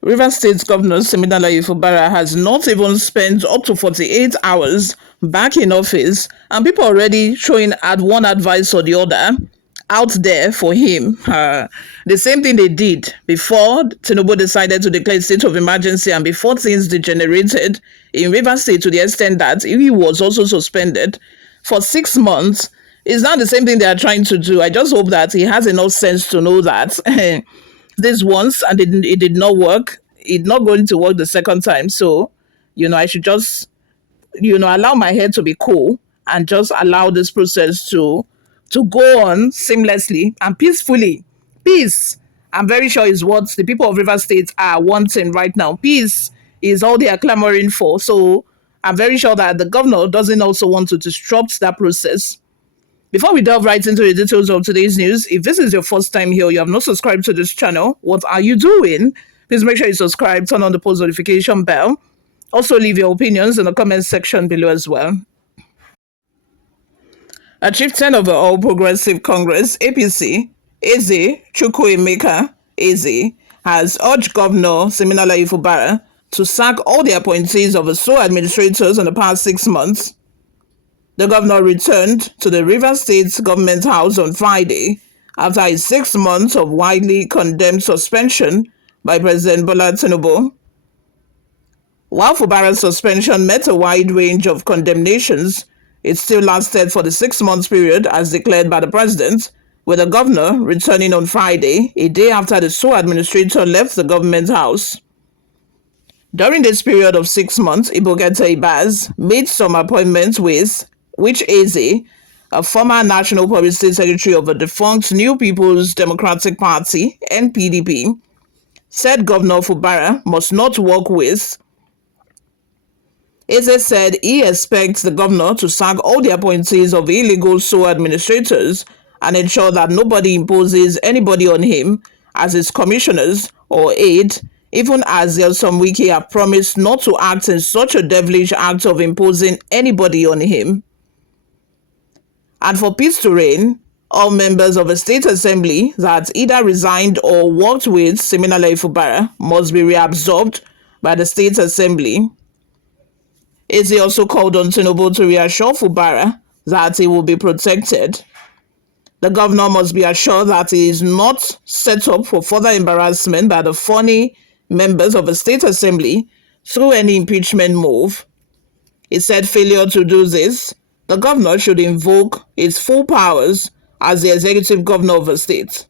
Rivers State Governor Siminalayi Fubara has not even spent up to 48 hours back in office, and people already showing at one advice or the other out there for him. The same thing they did before Tinubu decided to declare a state of emergency and before things degenerated in Rivers State to the extent that he was also suspended for 6 months. It's not the same thing they are trying to do. I just hope that he has enough sense to know that this once and it did not work. It's not going to work the second time. So, I should just, allow my head to be cool and just allow this process to go on seamlessly and peacefully. Peace, I'm very sure, is what the people of River State are wanting right now. Peace is all they are clamoring for. So I'm very sure that the governor doesn't also want to disrupt that process. Before we delve right into the details of today's news, if this is your first time here, you have not subscribed to this channel, what are you doing? Please make sure you subscribe, turn on the post notification bell. Also, leave your opinions in the comment section below as well. A chieftain of the All Progressive Congress, APC, Eze Chukwuemeka Eze, has urged Governor Siminalayi Fubara to sack all the appointees of the sole administrators in the past 6 months. The governor returned to the Rivers State Government House on Friday after a 6 months of widely condemned suspension by President Bola Tinubu. While Fubara's suspension met a wide range of condemnations, it still lasted for the 6 month period as declared by the president, with the governor returning on Friday, a day after the sole administrator left the government house. During this period of 6 months, Ibogete Ibaz made some appointments with which Eze, a former National Publicity Secretary of the defunct New People's Democratic Party, NPDP, said Governor Fubara must not work with. Eze said he expects the governor to sack all the appointees of illegal sole administrators and ensure that nobody imposes anybody on him as his commissioners or aide, even as Yeltsin Wike have promised not to act in such a devilish act of imposing anybody on him. And for peace to reign, all members of a state assembly that either resigned or worked with Siminalayi Fubara must be reabsorbed by the state assembly. Eze also called on Tinubu to reassure Fubara that he will be protected. The governor must be assured that he is not set up for further embarrassment by the phony members of the state assembly through any impeachment move. He said failure to do this, the governor should invoke his full powers as the executive governor of the state.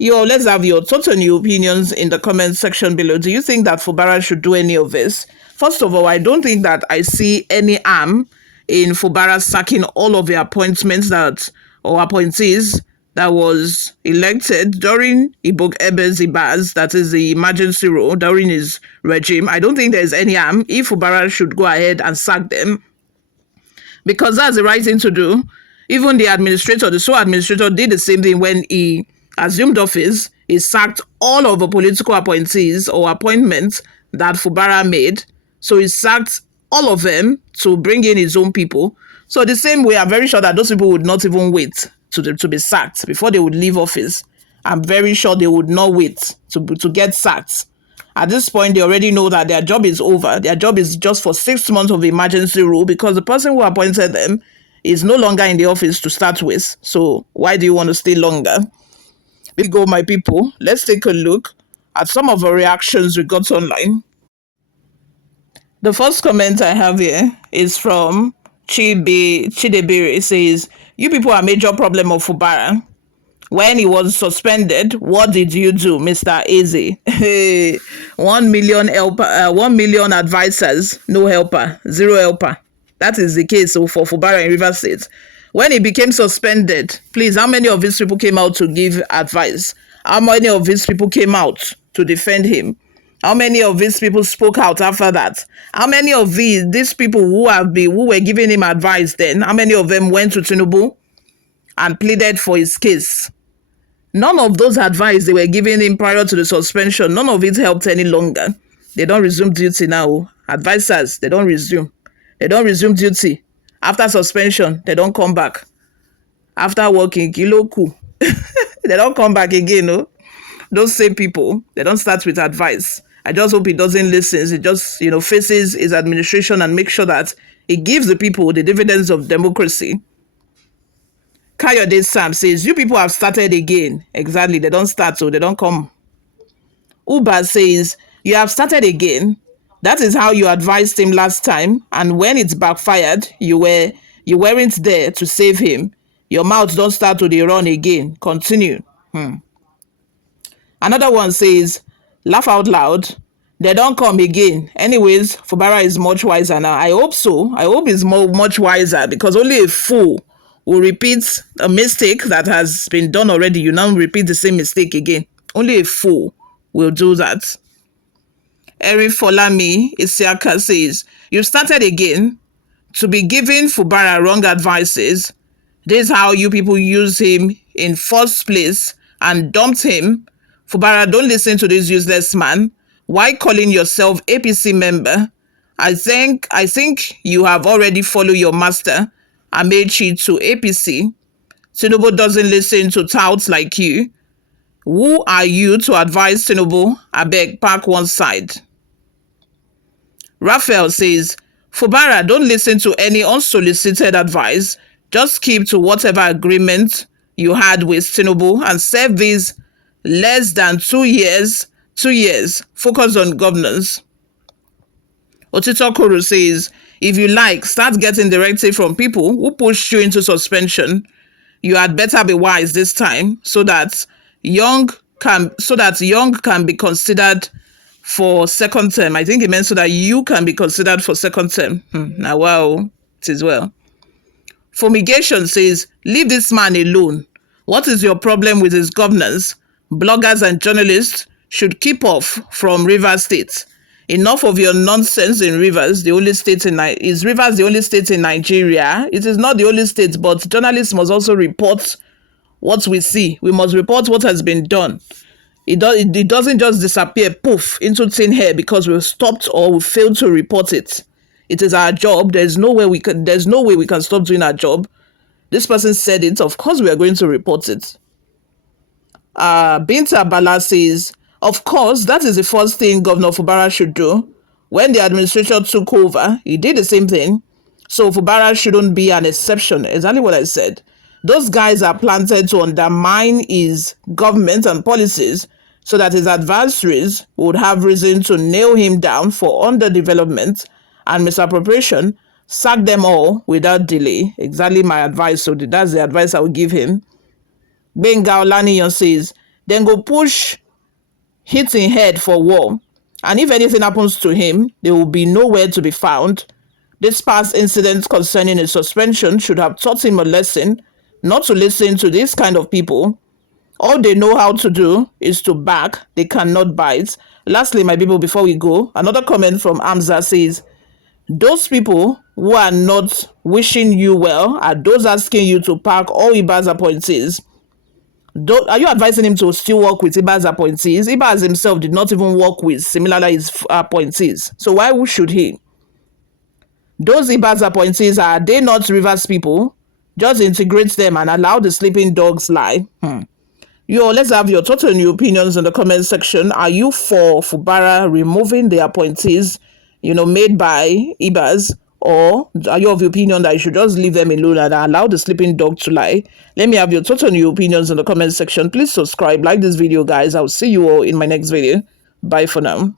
Let's have your total new opinions in the comment section below. Do you think that Fubara should do any of this? First of all, I don't think that I see any harm in Fubara sacking all of the appointees that was elected during Ibaz, that is the emergency rule during his regime. I don't think there's any harm if Fubara should go ahead and sack them, because that's the right thing to do. Even the sole administrator did the same thing when he assumed office. He sacked all of the political appointees or appointments that Fubara made. So he sacked all of them to bring in his own people. So the same way, I'm very sure that those people would not even wait to be sacked before they would leave office. I'm very sure they would not wait to get sacked. At this point, they already know that their job is over. Their job is just for 6 months of emergency rule, because the person who appointed them is no longer in the office to start with. So why do you want to stay longer? Before we go, my people, let's take a look at some of the reactions we got online. The first comment I have here is from Chidebere. It says, "You people are a major problem of Fubara. When he was suspended, what did you do, Mr. Eze? 1 million helper, 1 million advisors, no helper, zero helper. That is the case for Fubara in Rivers State. When he became suspended, please, how many of these people came out to give advice? How many of these people came out to defend him? How many of these people spoke out after that? How many of these people who were giving him advice then, how many of them went to Tinubu and pleaded for his case? None of those advice they were giving him prior to the suspension, none of it helped any longer. They don't resume duty now. Advisors, they don't resume. They don't resume duty. After suspension, they don't come back. After working, kiloku, they don't come back again. No? Those same people, they don't start with advice. I just hope he doesn't listen. He just, faces his administration and make sure that he gives the people the dividends of democracy. Kayode Sam says, you people have started again. Exactly. They don't start, so they don't come. Uba says, you have started again. That is how you advised him last time, and when it's backfired, you weren't there to save him. Your mouth don't start to dey run again. Continue. Another one says, laugh out loud. They don't come again. Anyways, Fubara is much wiser now. I hope so. I hope he's much wiser, because only a fool will repeat a mistake that has been done already. You now repeat the same mistake again. Only a fool will do that. Eri Folami Isiaka says, you started again to be giving Fubara wrong advices. This is how you people use him in first place and dumped him. Fubara, don't listen to this useless man. Why calling yourself APC member? I think you have already followed your master, Amechi, to APC. Tinubu doesn't listen to touts like you. Who are you to advise Tinubu? Abeg, park one side. Raphael says, Fubara, don't listen to any unsolicited advice. Just keep to whatever agreement you had with Tinubu and serve these less than 2 years. 2 years. Focus on governance. Otito Koro says, if you like, start getting directive from people who pushed you into suspension. You had better be wise this time so that young can be considered for second term. I think it meant so that you can be considered for second term. Now, wow, it is well. Fumigation says, leave this man alone. What is your problem with his governance? Bloggers and journalists should keep off from Rivers State. Enough of your nonsense in Rivers. Is Rivers the only state in Nigeria? It is not the only state, but journalists must also report what we see. We must report what has been done. It doesn't just disappear, poof, into thin air because we've stopped or we failed to report it. It is our job. There's no way we can stop doing our job. This person said it. Of course, we are going to report it. Binta Bala says, of course, that is the first thing Governor Fubara should do. When the administration took over, he did the same thing. So Fubara shouldn't be an exception. Exactly what I said. Those guys are planted to undermine his government and policies so that his adversaries would have reason to nail him down for underdevelopment and misappropriation. Sack them all without delay. Exactly my advice. So that's the advice I would give him. Benga Olaniyan says, then go push hitting head for war. And if anything happens to him, there will be nowhere to be found. This past incident concerning his suspension should have taught him a lesson not to listen to these kind of people. All they know how to do is to back. They cannot bite. Lastly, my people, before we go, another comment from Amza says, those people who are not wishing you well are those asking you to pack all Iba's appointees. Are you advising him to still work with Iba's appointees? Ibas himself did not even work with similarly his appointees. So why should he? Those Iba's appointees, are they not Rivers people? Just integrate them and allow the sleeping dogs lie. Let's have your total new opinions in the comment section. Are you for Fubara removing the appointees, made by Ibas? Or are you of the opinion that you should just leave them alone and allow the sleeping dog to lie? Let me have your total new opinions in the comment section. Please subscribe, like this video, guys. I'll see you all in my next video. Bye for now.